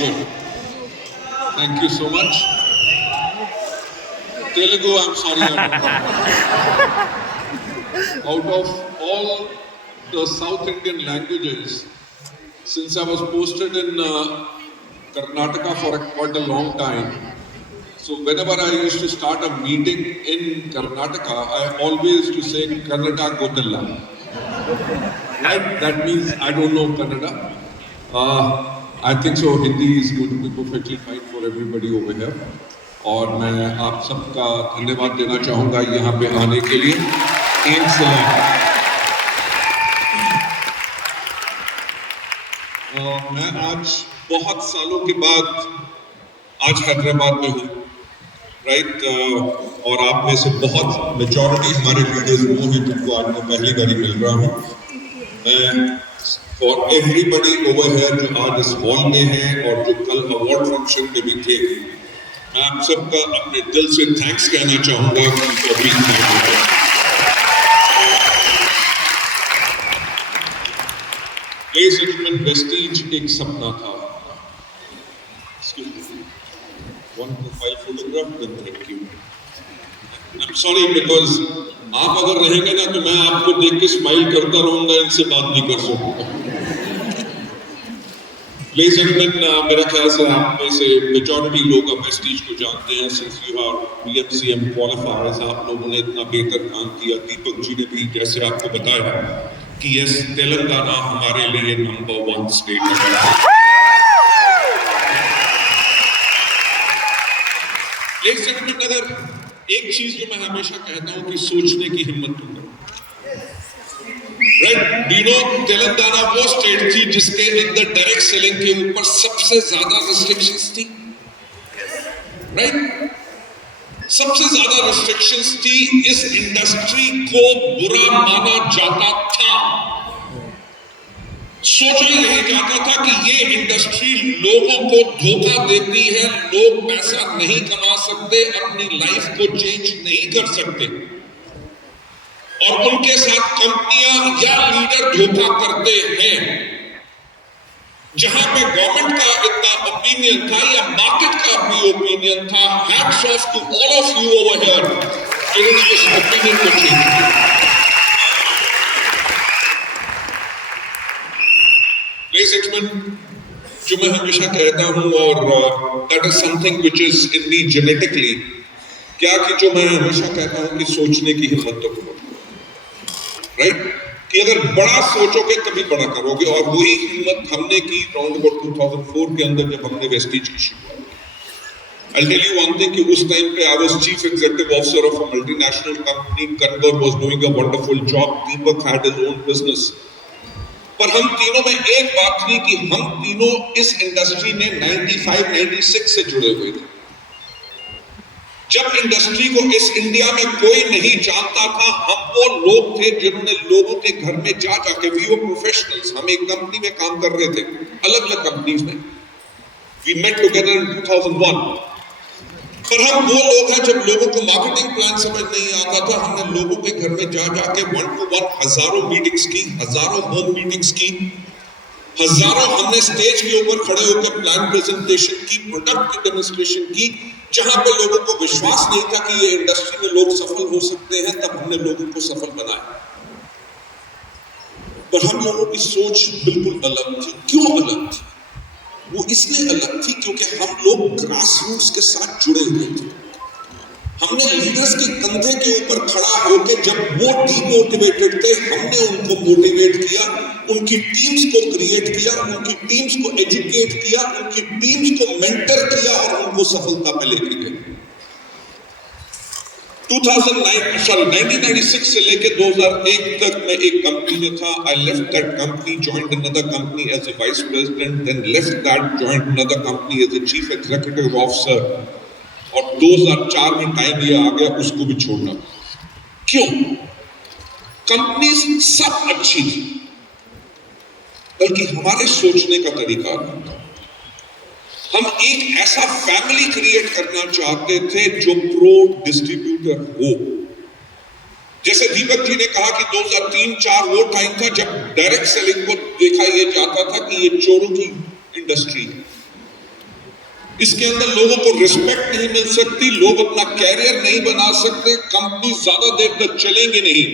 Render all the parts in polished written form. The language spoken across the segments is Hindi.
Good. Thank you so much. Telugu, I'm sorry. I don't know. Out of all the South Indian languages, since I was posted in Karnataka for quite a long time, so whenever I used to start a meeting in Karnataka, I always used to say Kannada Gotilla. Right? That means I don't know Kannada. I think so. Hindi is going to be perfectly fine for everybody over here. और मैं आप सबका धन्यवाद देना चाहूँगा यहाँ पे आने के लिए। Thanks a lot. मैं आज बहुत सालों के बाद आज हैदराबाद में हूँ, राइट? और आप में से बहुत मेजॉरिटी हमारे लीडर्स वो हैं जिनको आज मैं पहली बार मिल रहा हूँ। मैं फॉर एवरीबडी ओवर हियर जो आज इस हॉल में हैं और जो कल अवार्ड फंक्शन में भी थे, मैं आप सबका अपने दिल से थैंक्स कहना चाहूँगा for being here. Ladies and gentleman, Vestige एक सपना था। One profile photograph, then thank you. I'm sorry because आप अगर रहेंगे ना तो मैं आपको देख के स्माइल करता रहूंगा, इनसे बात नहीं कर सकूंगा। Ladies and gentlemen, मेरा ख्याल से आप में से मेजॉरिटी लोग अब वेस्टीज को जानते हैं। Since you are BMCM qualifiers, आप लोगों ने इतना बेहतर काम किया। दीपक जी ने भी जैसे आपको बताया कि यस, तेलंगाना हमारे लिए नंबर 1 स्टेट है। Ladies and gentlemen, अगर एक चीज जो मैं हमेशा कहता हूं कि सोचने की हिम्मत करो, राइट? यू नो, तेलंगाना वो स्टेट थी जिसके अंदर डायरेक्ट सेलिंग के ऊपर सबसे ज्यादा रिस्ट्रिक्शंस थी, राइट? सबसे ज्यादा रिस्ट्रिक्शंस थी। इस इंडस्ट्री को बुरा माना जाता था। सोचा यही जाता था कि ये इंडस्ट्री लोगों को धोखा देती है, लोग पैसा नहीं कमा सकते, अपनी लाइफ को चेंज नहीं कर सकते, और उनके साथ कंपनियां या लीडर धोखा करते हैं। जहां पे गवर्नमेंट का इतना ओपिनियन था या मार्केट का भी ओपिनियन था, hats off to all of you over here, इन्होंने इस ओपिनियन को चेंज किया। Ladies and gentlemen, जो मैं हमेशा कहता हूँ, और that is something which is in me genetically, क्या कि जो मैं हमेशा कहता हूँ कि सोचने की हिम्मत तो करो, राइट? कि अगर बड़ा सोचोगे तभी बड़ा करोगे, और वही हिम्मत हमने की राउंड अबाउट 2004 के अंदर जब हमने वेस्टीज की शुरुआत की। I'll tell you one thing कि उस टाइम पे I was chief executive officer of a multinational company. Kanwar was doing a wonderful job. Deepak had his own business. पर हम तीनों में एक बात थी कि हम तीनों इस इंडस्ट्री में 95-96 से जुड़े हुए थे। जब इंडस्ट्री को इस इंडिया में कोई नहीं जानता था, हम वो लोग थे जिन्होंने लोगों के घर में जा जाके, वी वर प्रोफेशनल्स, हम एक कंपनी में काम कर रहे थे, अलग अलग कंपनीज में। We met together in 2001। पर हम वो लोग हैं जब लोगों को मार्केटिंग प्लान समझ नहीं आता था, हमने लोगों के घर में जा जाके 1-to-1 हजारों मीटिंग्स की, हजारों होम मीटिंग्स की, हजारों हमने स्टेज के ऊपर खड़े होकर प्लान प्रेजेंटेशन की, प्रोडक्ट की डेमोन्स्ट्रेशन की, जहां पे लोगों को विश्वास नहीं था कि ये इंडस्ट्री में लोग सफल हो सकते हैं। तब हमने लोगों को सफल बनाया। पर हम लोगों की सोच बिल्कुल अलग थी। क्यों अलग थी? वो इसलिए अलग थी क्योंकि हम लोग ग्रास रूट्स के साथ जुड़े हुए थे। हमने लीडर्स के कंधे के ऊपर खड़ा होकर, जब वो डीमोटिवेटेड थे, हमने उनको मोटिवेट किया, उनकी टीम्स को क्रिएट किया, उनकी टीम्स को एजुकेट किया, उनकी टीम्स को मेंटर किया और उनको सफलता पे लेके गए। 1996 से लेके 2001 तक मैं एक कंपनी में था। I left that company, joined another company as a vice president, then left that, joined another company as a chief executive officer, और 2004 में टाइम ये आ गया उसको भी छोड़ना। क्यों? कंपनीज सब अच्छी थी, बल्कि हमारे सोचने का तरीका नहीं था। हम एक ऐसा फैमिली क्रिएट करना चाहते थे जो प्रो डिस्ट्रीब्यूटर हो। जैसे दीपक जी ने कहा कि 2003-04 वो टाइम था जब डायरेक्ट सेलिंग को देखा ये जाता था कि ये चोरों की इंडस्ट्री है। इसके अंदर लोगों को रिस्पेक्ट नहीं मिल सकती, लोग अपना कैरियर नहीं बना सकते, कंपनी ज्यादा देर तक चलेंगे नहीं।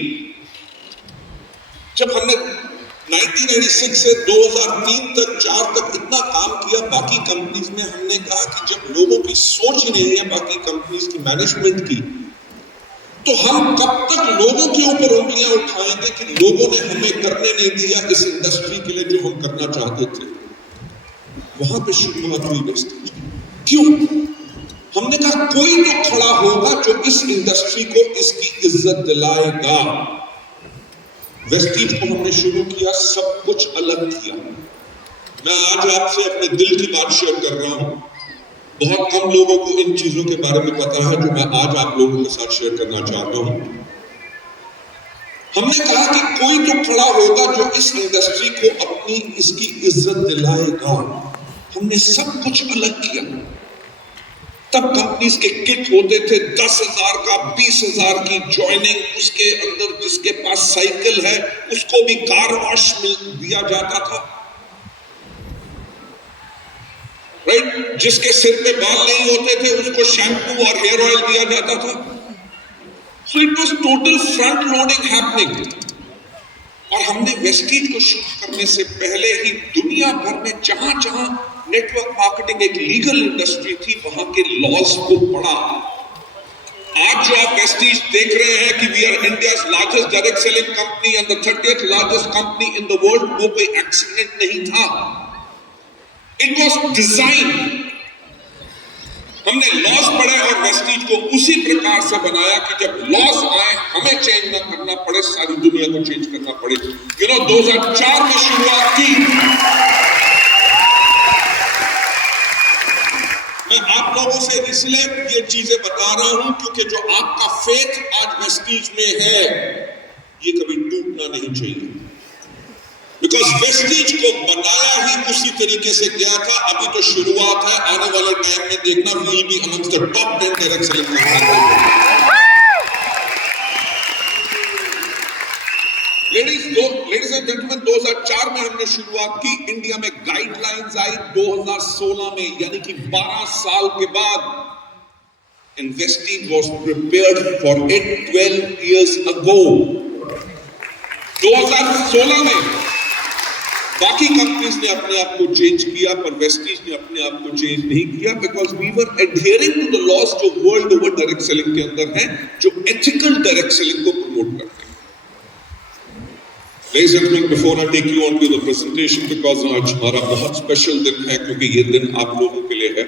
जब हमने 1986 से 2003 तक 4 तक इतना काम किया बाकी कंपनीज में, हमने कहा कि जब लोगों की सोच ही नहीं है बाकी कंपनीज की मैनेजमेंट की, तो हम कब तक लोगों के ऊपर उंगलियां उठाएंगे कि लोगों ने हमें करने नहीं दिया इस इंडस्ट्री के लिए जो हम करना चाहते थे। वहां पे शुरुआत हुई वेस्टीज। क्यों? हमने कहा कोई तो खड़ा होगा जो इस इंडस्ट्री को इसकी इज्जत दिलाएगा। वेस्टीज को हमने शुरू किया, सब कुछ अलग किया। मैं आज आपसे अपने दिल की बात शेयर कर रहा हूं। बहुत कम लोगों को इन चीजों के बारे में पता है जो मैं आज आप लोगों के साथ शेयर करना चाहता हूं। हमने कहा कि कोई तो खड़ा होगा जो इस इंडस्ट्री को अपनी इसकी इज्जत दिलाएगा। हमने सब कुछ अलग किया। तब कंपनीज के किट होते थे 10,000 का, 20,000 की ज्वाइनिंग, उसके अंदर जिसके पास साइकिल है उसको भी कार वॉश दिया जाता था, राइट? जिसके सिर पे बाल नहीं होते थे उसको शैम्पू और हेयर ऑयल दिया जाता था। So it was total front loading happening. और हमने वेस्टीज को शुरू करने से पहले ही दुनिया भर में जहां जहां नेटवर्क मार्केटिंग एक लीगल इंडस्ट्री थी वहां के लॉज को पढ़ा। आज जो आप वेस्टीज देख रहे हैं कि we are India's largest direct selling company and the 30th largest company in the world, वो कोई एक्सीडेंट नहीं था। It was design. हमने लॉस पढ़े और वेस्टीज को उसी प्रकार से बनाया कि जब लॉस आए हमें चेंज ना करना पड़े, सारी दुनिया को चेंज करना पड़े। 2004 में शुरुआत की। मैं आप लोगों से इसलिए ये चीजें बता रहा हूं क्योंकि जो आपका फेथ आज वेस्टीज में है ये कभी टूटना नहीं चाहिए। बिकॉज वेस्टीज को बनाया ही उसी तरीके से गया था। अभी तो शुरुआत है, आने वाले टाइम में देखना we will be amongst the top 10 direct selling company. Ladies and gentleman, 2004 में हमने शुरुआत की। इंडिया में गाइडलाइंस आई 2016 में, यानी कि 12 साल के बाद। And Vestige was prepared for it 12 years ago. 2016 में बाकी कंपनीज ने अपने आप को चेंज किया पर वेस्टीज ने अपने आप को चेंज नहीं किया, because we were adhering to the laws जो वर्ल्ड ओवर डायरेक्ट सेलिंग के अंदर है, जो एथिकल डायरेक्ट सेलिंग को प्रमोट करते हैं। Ladies and gentlemen, before I take you on to the presentation, because आज हमारा बहुत स्पेशल दिन है क्योंकि ये दिन आप लोगों के लिए है,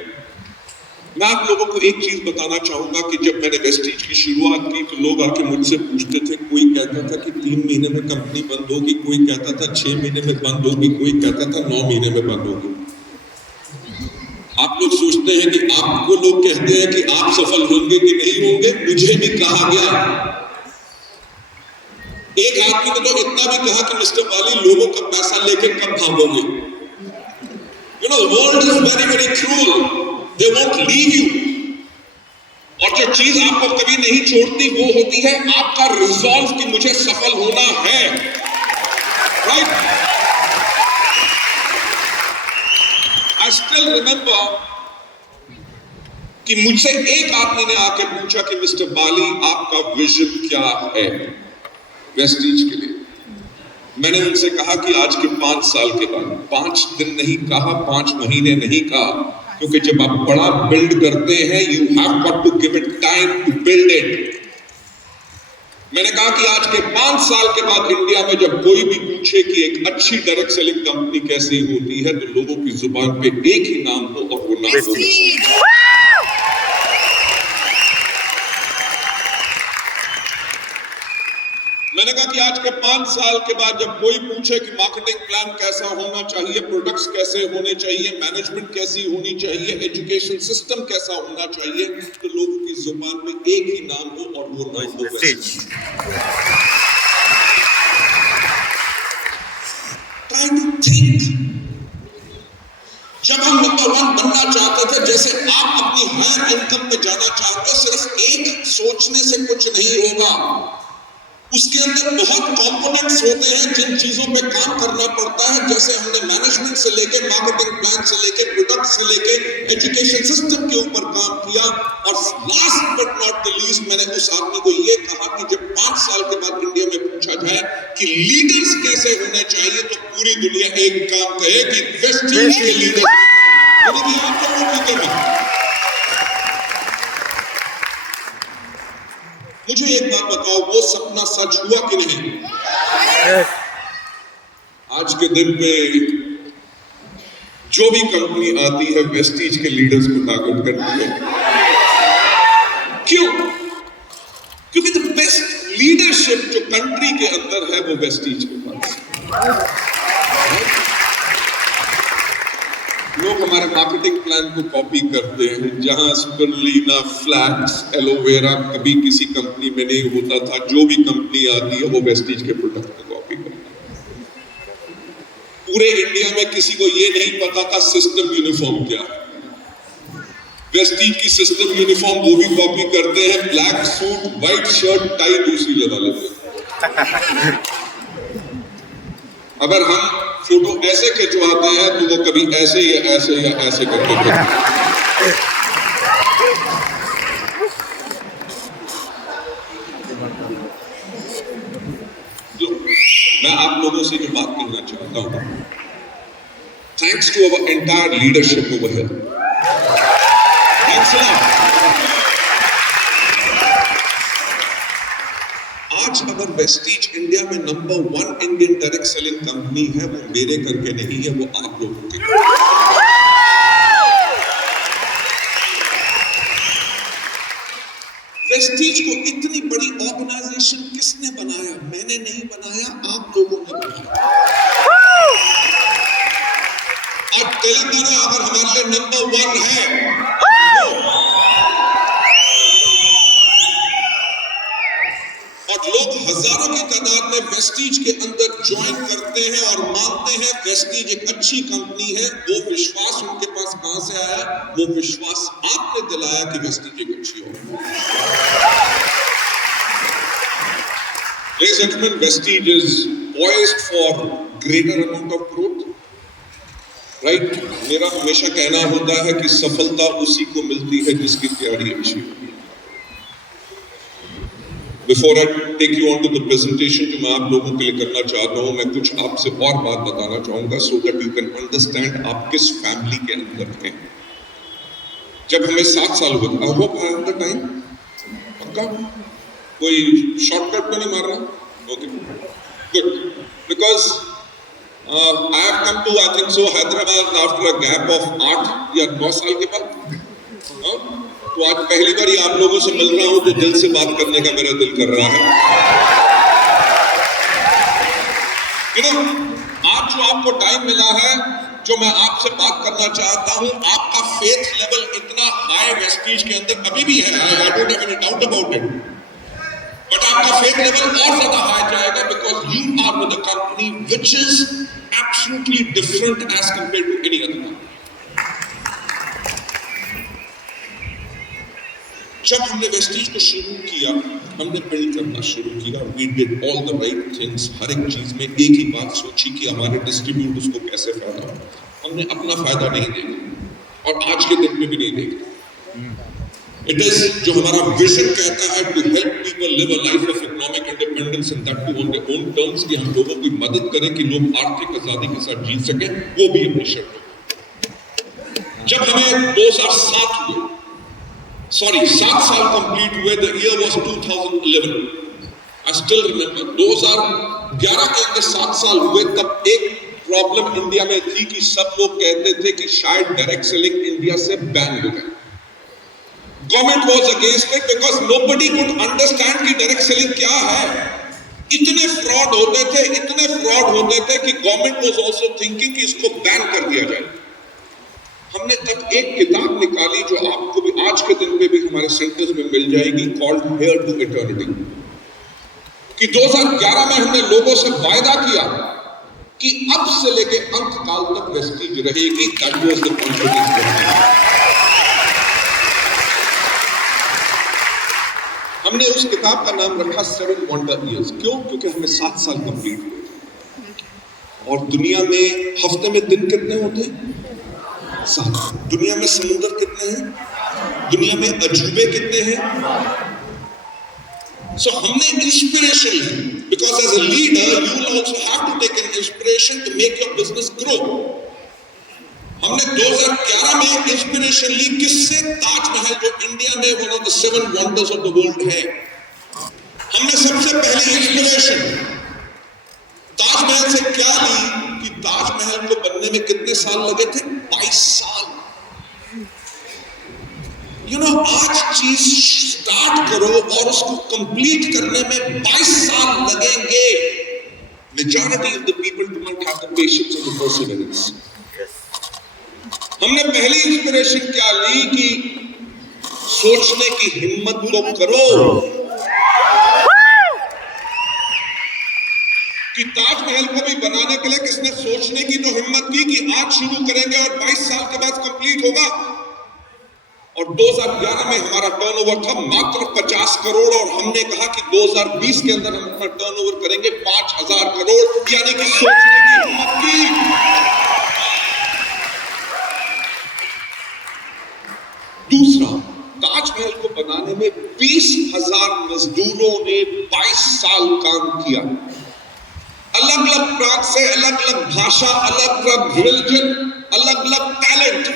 मैं आप लोगों को एक चीज बताना चाहूंगा कि जब मैंने वेस्टीज की शुरुआत की तो लोग आके मुझसे पूछते थे। कोई कहता था कि 3 महीने में कंपनी बंद होगी, कोई कहता था 6 महीने में बंद होगी, कोई कहता था 9 महीने में बंद होगी। आप लोग सोचते हैं कि आपको लोग कहते हैं कि आप सफल होंगे कि नहीं होंगे। मुझे भी कहा गया, एक आदमी ने तो इतना भी कहा कि मिस्टर बाली लोगों का पैसा लेके कब भागोगे। World is very very cruel, they won't leave you। और जो चीज आपको कभी नहीं छोड़ती वो होती है आपका रिजॉल्व कि मुझे सफल होना है, राइट? आई स्टिल रिमेंबर कि मुझसे एक आदमी ने आके पूछा कि मिस्टर बाली आपका विजन क्या है वेस्टीज के लिए। मैंने उनसे कहा कि आज के 5 साल के बाद, 5 दिन नहीं कहा, 5 महीने नहीं कहा, क्योंकि जब आप बड़ा बिल्ड करते हैं you have got to give it time to build it. मैंने कहा कि आज के 5 साल के बाद इंडिया में जब कोई भी पूछे कि एक अच्छी डायरेक्ट सेलिंग कंपनी कैसी होती है तो लोगों की जुबान पे एक ही नाम हो और वो नाम हो वेस्टीज। मैंने कहा कि आज के 5 साल के बाद जब कोई पूछे कि मार्केटिंग प्लान कैसा होना चाहिए, प्रोडक्ट्स कैसे होने चाहिए, मैनेजमेंट कैसी होनी चाहिए, एजुकेशन सिस्टम कैसा होना चाहिए, तो लोगों की जुबान में एक ही नाम हो और वो नाम हो वेस्टीज। Try to think। जब हम नंबर 1 बनना चाहते थे, जैसे आप अपनी हायर इनकम पे जाना चाहते हो, सिर्फ एक सोचने से कुछ नहीं होगा। उसके अंदर बहुत कंपोनेंट्स होते हैं जिन चीजों पे काम करना पड़ता है, जैसे हमने मैनेजमेंट से लेके मार्केटिंग प्लान से लेके प्रोडक्ट से लेके एजुकेशन सिस्टम के ऊपर काम किया। और last but not the least मैंने उस आदमी को ये कहा कि जब 5 साल के बाद इंडिया में पूछा जाए कि लीडर्स कैसे होने चाहिए, तो पूरी दुनिया एक काम कहे कि वेस्टीज के लीडर्स। मुझे एक बात बताओ, वो सपना सच हुआ कि नहीं? आज के दिन पे जो भी कंपनी आती है वेस्टीज के लीडर्स को टारगेट करती है। क्यों? क्योंकि द बेस्ट लीडरशिप जो कंट्री के अंदर है वो वेस्टीज के पास। लोग हमारे मार्केटिंग प्लान को कॉपी करते हैं, जहां स्पिरुलिना, फ्लैक्स, एलोवेरा कभी किसी कंपनी में नहीं होता था, जो भी कंपनी आती है वो वेस्टीज के प्रोडक्ट को कॉपी करती है। पूरे इंडिया में किसी को ये नहीं पता था सिस्टम यूनिफॉर्म क्या है। वेस्टीज की सिस्टम यूनिफॉर्म वो भी कॉपी करते हैं, black suit, white shirt, tie दूसरी लगा लेते हैं। अगर हम फोटो ऐसे खिंचवाते हैं तो वो कभी ऐसे या ऐसे या ऐसे करके तो मैं आप लोगों से जो बात करना चाहता हूं, thanks to our entire leadership over here, thanks a lot. आज अगर वेस्टीज इंडिया में number 1 Indian direct selling company है, वो मेरे करके नहीं है, वो आप लोगों के। वेस्टीज को इतनी बड़ी ऑर्गेनाइजेशन किसने बनाया? मैंने नहीं बनाया, आप लोगों ने बनाया। आज तेलंगाना अगर हमारे लिए नंबर 1 है, और लोग हजारों की तादाद में वेस्टीज के अंदर ज्वाइन करते हैं और मानते हैं वेस्टीज एक अच्छी कंपनी है। वो विश्वास उनके पास कहां से आया? वो विश्वास आपने दिलाया कि वेस्टीज एक अच्छी हो। Ladies and gentlemen, Vestige is poised for greater amount of growth. Right? मेरा हमेशा कहना होता है कि सफलता उसी को मिलती है जिसकी तैयारी अच्छी होती है। Before I take you on to the presentation जो मैं आप लोगों के लिए करना चाहता हूँ, मैं कुछ आपसे और बात बताना चाहूँगा so that you can understand आप किस फैमिली के अंदर हैं। जब हमें 7 साल हुए, I hope I have the time, पक्का? कोई शॉर्टकट तो नहीं मार रहा? Okay, good. Because I have come to, I think so, Hyderabad after a gap of 8 या 9 साल के बाद। तो आज पहली बार आप लोगों से मिल रहा हूं तो दिल से बात करने का मेरा दिल कर रहा है। आज जो आपको टाइम मिला है, जो मैं आपसे बात करना चाहता हूं, आपका फेथ लेवल इतना हाई वेस्टीज के अंदर अभी भी है, I don't have any doubt about it, but आपका फेथ लेवल और ज्यादा हाई जाएगा because you are with a company which is absolutely different as compared to any other. जब हमने वेस्टीज को शुरू किया, हमने बिल्ड करना शुरू किया, we did all the right things. हर एक चीज में एक ही बात सोची कि हमारे डिस्ट्रीब्यूटर्स को कैसे फायदा हो। हमने अपना फायदा नहीं देखा और आज के दिन में भी नहीं देखा। इट इज जो हमारा विजन कहता है to help people live a life of economic independence and that too on their own terms, कि हम लोगों की मदद करें कि लोग आर्थिक आजादी के साथ जी सकें, वो भी अपनी शर्त। जब हमें 2007 हुए, 7 साल कंप्लीट हुए, the year was 2011, I still remember 2011 के अंदर 7 साल हुए, तब एक प्रॉब्लम इंडिया में थी कि सब लोग कहते थे कि शायद डायरेक्ट सेलिंग इंडिया से बैन हो जाए। Government was against it because nobody could understand कि डायरेक्ट सेलिंग क्या है। इतने फ्रॉड होते थे कि गवर्नमेंट वाज आल्सो थिंकिंग कि इसको बैन कर दिया जाए। हमने तब एक किताब निकाली जो आपको भी आज के दिन पे भी हमारे सेंटर्स में मिल जाएगी, कॉल्ड हेयर टू इटर्निटी, कि 2011 में हमने लोगों से वायदा किया कि अब से लेके अंत काल तक वेस्टीज रहेगी। That was the confidence. हमने उस किताब का नाम रखा 7 वंडर ईयर्स। क्यों? क्योंकि हमें 7 साल कंप्लीट हुए और दुनिया में हफ्ते में दिन कितने होते हैं? 7। दुनिया में समुद्र कितने हैं? दुनिया में अजूबे कितने हैं? So हमने इंस्पिरेशन ली, because as a leader you will also have to take an inspiration to make your business grow. हमने 2011 में इंस्पिरेशन ली किससे? ताजमहल, जो इंडिया में one of the 7 wonders of the world है। हमने सबसे पहले इंस्पिरेशन ताजमहल से क्या ली कि ताजमहल को बनने में कितने साल लगे थे? 22 साल। आज चीज स्टार्ट करो और उसको कंप्लीट करने में 22 साल लगेंगे। Majority of the people do not have the patience और द परसिवरेंस। हमने पहली इंस्पिरेशन क्या ली कि सोचने की हिम्मत तो करो कि ताजमहल को भी बनाने के लिए किसने सोचने की तो हिम्मत की कि आज शुरू करेंगे और 22 साल के बाद कंप्लीट होगा। और 2011 में हमारा टर्नओवर था मात्र 50 करोड़ और हमने कहा कि 2020 के अंदर हम अपना टर्नओवर करेंगे 5000 करोड़, यानी कि सोचने की हिम्मत की। दूसरा, ताजमहल को बनाने में 20,000 मजदूरों ने 22 साल काम किया। अलग अलग प्रांत से, अलग अलग भाषा, अलग अलग रिलीजन, अलग अलग टैलेंट,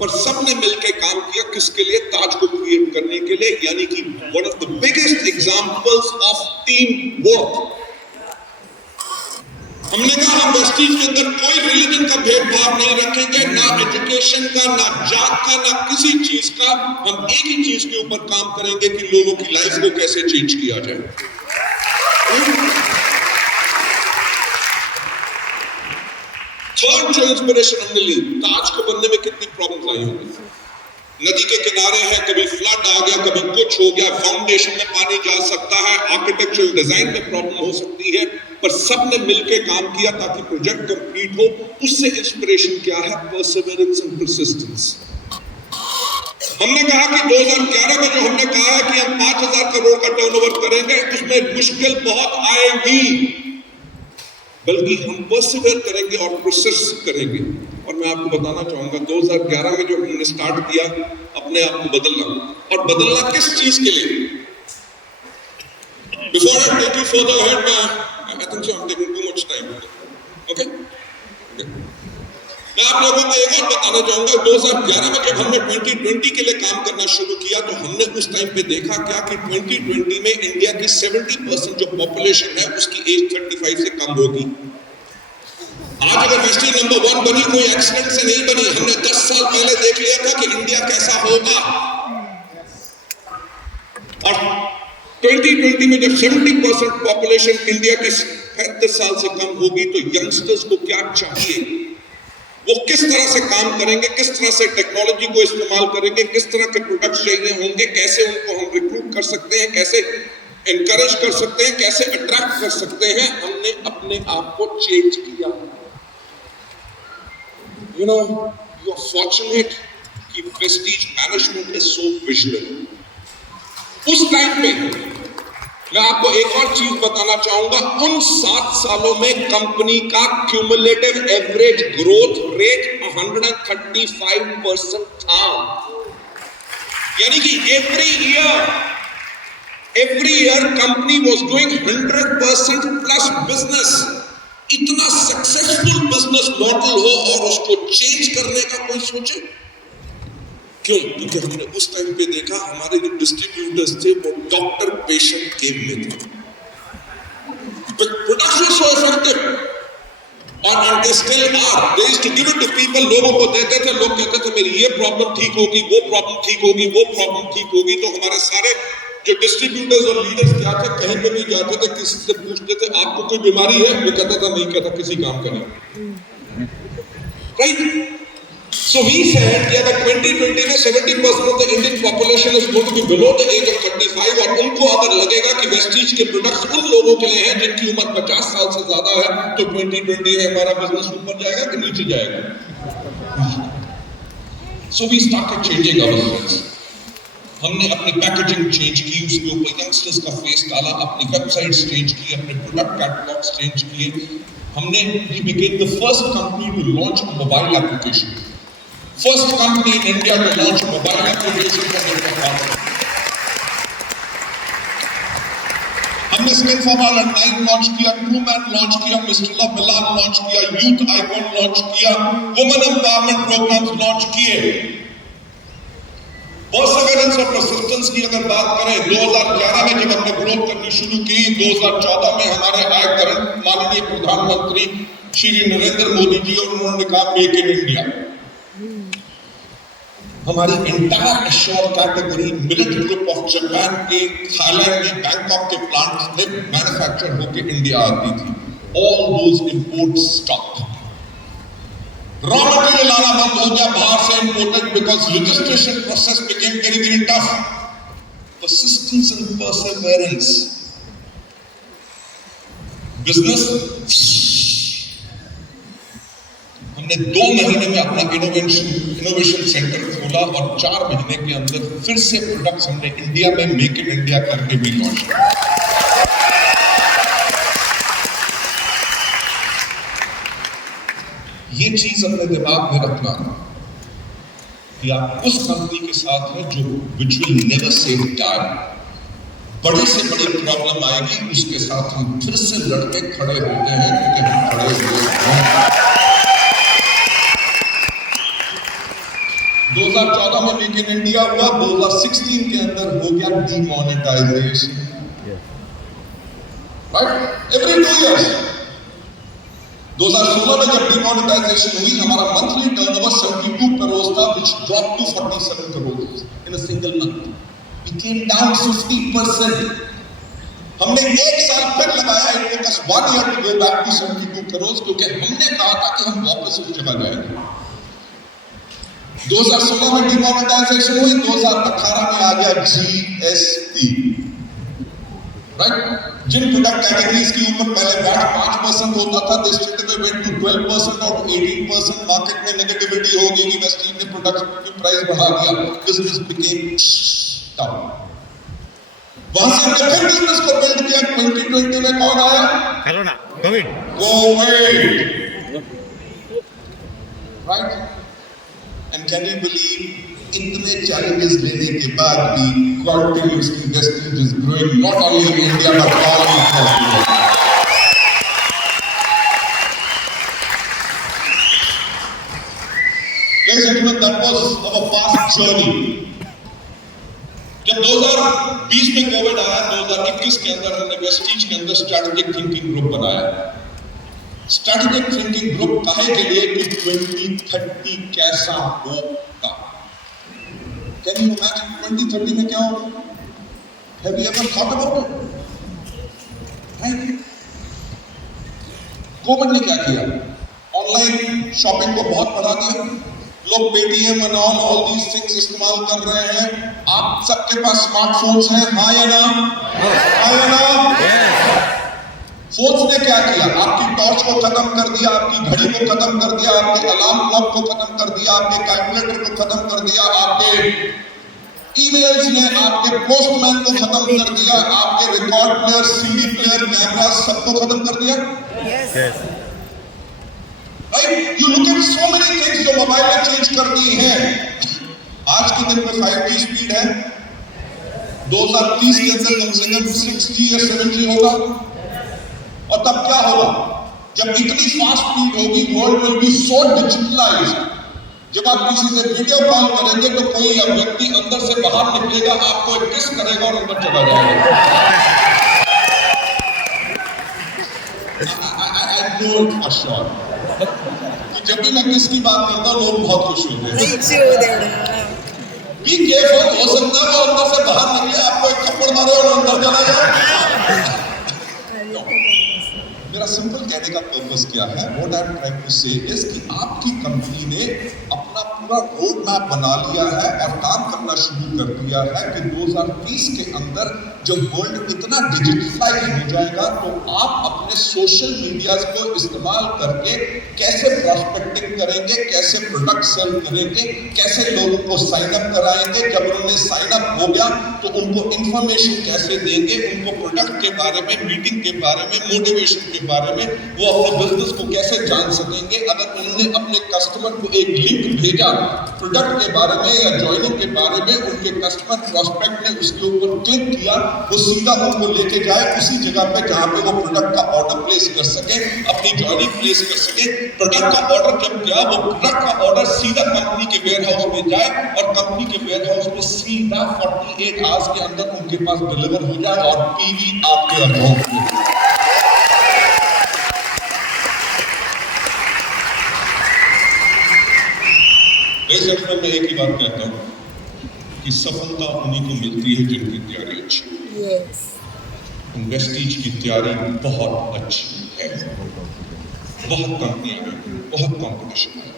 पर सबने मिलकर काम किया किसके लिए? ताज को क्रिएट करने के लिए, यानी कि one of the biggest examples of team work. हमने कहा हम वेस्टीज के अंदर कोई रिलीजन का भेदभाव नहीं रखेंगे, ना एजुकेशन का, ना जात का, ना किसी चीज का। हम एक ही चीज के ऊपर काम करेंगे कि लोगों की लाइफ को कैसे चेंज किया जाए। थर्ड जो इंस्पिरेशन हमने ली, ताज को बनने में कितनी प्रॉब्लम आई होगी। नदी के किनारे है, कभी फ्लड आ गया, कभी कुछ हो गया, फाउंडेशन में पानी जा सकता है, आर्किटेक्चरल डिजाइन में प्रॉब्लम हो सकती है, पर सबने मिलकर काम किया ताकि प्रोजेक्ट कंप्लीट हो। उससे इंस्पिरेशन क्या है? Perseverance and persistence. हमने कहा कि 2011 में जो हमने कहा है कि हम 5000 करोड़ का टर्नओवर करेंगे, उसमें मुश्किल बहुत आएगी, बल्कि हम परसिवेयर करेंगे और प्रोसेस करेंगे। और मैं आपको बताना चाहूंगा 2011 में जो हमने स्टार्ट किया अपने आप को बदलना, और बदलना किस चीज के लिए? Before I take you further ahead, I think so I am taking too much time. Okay, मैं आप लोगों को एक और बताना चाहूंगा, 2011 में जब हमने 2020 के लिए काम करना शुरू किया तो हमने उस टाइम पे देखा क्या कि 2020 में इंडिया की 70% जो पॉपुलेशन है उसकी एज 35 से कम होगी। आज अगर वेस्टी नंबर 1 बनी, कोई एक्सीडेंट से नहीं बनी। हमने 10 साल पहले देख लिया था कि इंडिया कैसा होगा, और 2020 में जब 70% पॉपुलेशन इंडिया की 35 साल से कम होगी तो यंगस्टर्स को क्या चाहिए? वो किस तरह से काम करेंगे, किस तरह से टेक्नोलॉजी को इस्तेमाल करेंगे, किस तरह के प्रोडक्ट्स चाहिए होंगे, कैसे उनको हम रिक्रूट कर सकते हैं, कैसे एनकरेज कर सकते हैं, कैसे अट्रैक्ट कर सकते हैं। हमने अपने आप को चेंज किया। You know, you are fortunate कि Prestige management is so visionary. उस टाइम पे मैं आपको एक और चीज बताना चाहूंगा, उन 7 सालों में कंपनी का क्यूमुलेटिव एवरेज ग्रोथ रेट 135% था। यानी कि every year company was doing 100% plus business. इतना सक्सेसफुल बिजनेस मॉडल हो और उसको चेंज करने का कोई सोचे? क्यों? क्योंकि हमने उस टाइम पे देखा हमारे जो डिस्ट्रीब्यूटर्स थे वो डॉक्टर पेशेंट गेम में थे। प्रोडक्ट्स वर सो इफेक्टिव और they still are. They used to give it to people. लोगों को देते थे, लोग कहते थे मेरी ये प्रॉब्लम ठीक होगी, वो प्रॉब्लम ठीक होगी, वो प्रॉब्लम ठीक होगी। तो हमारे सारे जो डिस्ट्रीब्यूटर्स और लीडर्स क्या थे, कहीं पे भी जाते थे, किसी से पूछते थे आपको कोई बीमारी है, वो कहता था नहीं, कहता किसी काम का नहीं। राइट? So we said कि अगर 2020 में 70% of the Indian population is going to be below the age of 35 और उनको अगर लगेगा कि वेस्टीज के प्रोडक्ट्स उन लोगों के लिए हैं जिनकी उम्र 50 साल से ज्यादा है, तो 2020 में हमारा बिजनेस ऊपर जाएगा कि नीचे जाएगा? So we started changing our business. हमने अपनी पैकेजिंग चेंज की, उसके ऊपर यंगस्टर्स का फेस डाला, अपनी वेबसाइट चेंज की, अपने प्रोडक्ट कैटलॉग्स चेंज किए। हमने we became the first company to launch a mobile application. First company in India to launch a mobile application for the market. हमने स्किन फॉर्मूला 9 लॉन्च किया, ट्रूमैन लॉन्च किया, मिस्टर लव मिलान लॉन्च किया, यूथ आइकॉन लॉन्च किया, वुमेन एम्पावरमेंट प्रोग्राम्स लॉन्च किए। परसिवरेंस और परसिस्टेंस की अगर बात करें, 2011 में जब हमने ग्रोथ करनी शुरू की, 2014 में हमारे आए करंट माननीय प्रधानमंत्री श्री नरेंद्र मोदी जी, और उन्होंने कहा मेक इन इंडिया। हमारी इंटायर एश्योर कैटेगरी मिलिट ग्रुप ऑफ जापान के थाईलैंड में बैंकॉक के प्लांट्स में मैन्युफैक्चर होकर इंडिया आती थी। All those imports stop. Raw material आना बंद हो गया बाहर से imported, because registration process became very very tough. Persistence and perseverance, business. हमने 2 महीने में अपना इनोवेशन सेंटर खोला और 4 महीने के अंदर फिर से प्रोडक्ट्स हमने इंडिया में मेक इन इंडिया करके भी लॉन्च किया। ये चीज अपने दिमाग में रखना कि आप उस कंपनी के साथ हैं जो which will never say die। बड़ी से बड़ी प्रॉब्लम आएगी, उसके साथ हम फिर से लड़के खड़े होते हैं, क्योंकि हम खड़े हुए हैं। 2014 में मेक इन इंडिया हुआ, 2016 के अंदर हो गया डीमोनेटाइजेशन, राइट? Every 2 years। 2016 में जब डीमोनेटाइजेशन हुई, हमारा मंथली टर्नओवर 72 करोड़ था, which dropped to 47 crore in a single month. We came down 50%. हमने 1 साल फिर लगाया, it took us 1 year to go back to 72 crore, क्योंकि हमने कहा था कि हम वापस उस जगह जाएंगे। 2016 में डीमोनेटाइजेशन हुई, 2018 में आ गया GST, राइट? जिन प्रोडक्ट कैटेगरीज के ऊपर पहले वैट 5% होता था, दे स्ट्रेट अवे वेंट टू 12% और 18%। मार्केट में नेगेटिविटी हो गई कि वेस्टीज ने प्रोडक्ट की प्राइस बढ़ा दिया, बिजनेस बिकेम डाउन। वहां से हमने फिर बिजनेस को बिल्ड किया। 2020 में कौन आया? Corona, Covid, right? And can you believe, इतने चैलेंजेस लेने के बाद भी continuously Vestige is growing not only in India but all across the world. Ladies and gentlemen, that was our past journey. जब 2020 में कोविड आया, 2021 के अंदर हमने वेस्टीज के अंदर स्ट्रैटेजिक थिंकिंग ग्रुप बनाया। स्ट्रैटेजिक थिंकिंग ग्रुप काहे के लिए कि 2030 कैसा होगा। Can you imagine 2030 में क्या होगा? Have you ever thought about it? Right? Covid ने क्या किया? ऑनलाइन शॉपिंग को बहुत बढ़ा दिया। लोग पेटीएम और ऑल दीज थिंग्स इस्तेमाल कर रहे हैं। आप सबके पास स्मार्टफोन्स हैं, हाँ या ना? हाँ या ना? फोन्स ने क्या किया? आपकी टॉर्च को खत्म कर दिया, आपकी घड़ी को खत्म कर दिया, आपके अलार्म क्लॉक को खत्म कर दिया, आपके कैलकुलेटर को खत्म कर दिया, आपके ईमेल्स ने आपके पोस्टमैन को खत्म कर दिया, आपके record player, CD player, camera सबको खत्म कर दिया। yes. Right? You look at so many things जो मोबाइल ने चेंज कर दी हैं। आज के दिन में 5G स्पीड है, 2030 के अंदर कम से कम 6G या 7G होगा। और तब क्या होगा? जब इतनी फास्ट स्पीड होगी, world will be so digitalised. जब आप किसी से वीडियो कॉल करेंगे तो कोई व्यक्ति अंदर से बाहर निकलेगा, आपको एक किस करेगा और अंदर चला जाएगा। I know it for sure। तो जब भी मैं किसकी बात करता हूँ, लोग बहुत खुश होते हैं। Be careful, हो सकता है वो अंदर से बाहर निकले, आपको एक थप्पड़ मारे और अंदर चला जाए। मेरा सिंपल कहने का पर्पस क्या है? What I'm trying to say is कि आपकी कंपनी ने अपना पूरा रोड मैप बना लिया है और काम करना शुरू कर दिया है कि 2030 के अंदर जब वर्ल्ड इतना डिजिटलाइज हो जाएगा तो आप अपने सोशल मीडिया को इस्तेमाल करके कैसे प्रॉस्पेक्टिंग करेंगे, कैसे प्रोडक्ट सेल करेंगे, कैसे लोगों को साइन अप कराएंगे, जब उन्होंने साइन अप हो गया तो उनको इंफॉर्मेशन कैसे देंगे, उनको प्रोडक्ट के बारे में, मीटिंग के बारे में, मोटिवेशन के बारे में, वो अपने बिजनेस को कैसे जान सकेंगे। अगर उन्होंने अपने कस्टमर को एक लिंक भेजा प्रोडक्ट के बारे में या ज्वाइनिंग के बारे में, उनके कस्टमर प्रॉस्पेक्ट ने उसके ऊपर क्लिक किया, वो सीधा उनको लेके जाए उसी जगह पे जहां पे वो प्रोडक्ट का ऑर्डर प्लेस कर सके, अपनी ज्वाइनिंग प्लेस कर सके। प्रोडक्ट का ऑर्डर जब गया, वो प्रोडक्ट का ऑर्डर सीधा कंपनी के वेयर हाउस में जाए और कंपनी के वेयर हाउस में सीधा 48 आवर्स के अंदर उनके पास डिलीवर हो जाए और पीवी आपके अकाउंट में। मैं एक ही बात कहता हूं कि सफलता उन्हीं को मिलती है जिनकी तैयारी अच्छी है। इन्वेस्टीज की तैयारी बहुत अच्छी है, बहुत कंपनियां हैं, बहुत कंपटीशन है,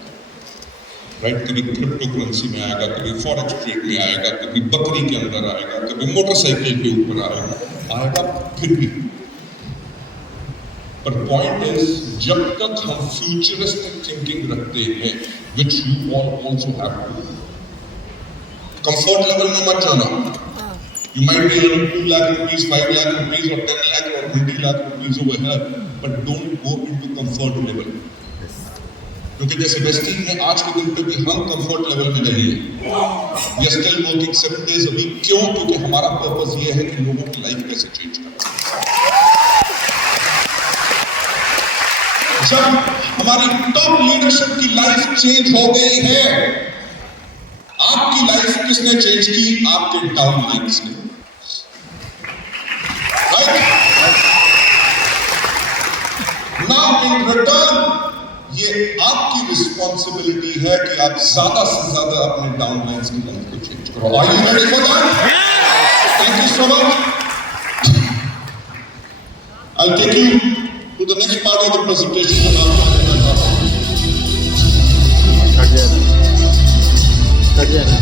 राइट। कभी क्रिप्टो करेंसी में आएगा, कभी फॉरेक्स ट्रेड में आएगा, कभी बकरी के अंदर आएगा, कभी मोटरसाइकिल के ऊपर आएगा, फिर भी। पर पॉइंट इज, जब तक हम फ्यूचरिस्टिक थिंकिंग रखते हैं, which you all also have to, comfort level में मत जाना। You might be earning 2 lakh rupees, 5 lakh rupees or 10 lakh or 20 lakh rupees over here, but don't go into comfort level. क्योंकि जैसे वेस्टिंग में आज के दिन पे भी हम कंफर्ट लेवल में नहीं है। We are still working 7 days a week। क्यों? क्योंकि हमारा पर्पस ये है कि लोगों की लाइफ कैसे चेंज करना। जब हमारी टॉप लीडरशिप की लाइफ चेंज हो गई है, आपकी लाइफ किसने चेंज की? आपके डाउनलाइंस ने, राइट? नाउ इन रिटर्न ये आपकी रिस्पॉन्सिबिलिटी है कि आप ज्यादा से ज्यादा अपने डाउनलाइंस की लाइफ को चेंज करो। Are you ready for that? Thank you so much. I'll take you to the next part of the presentation. Cut जाए ना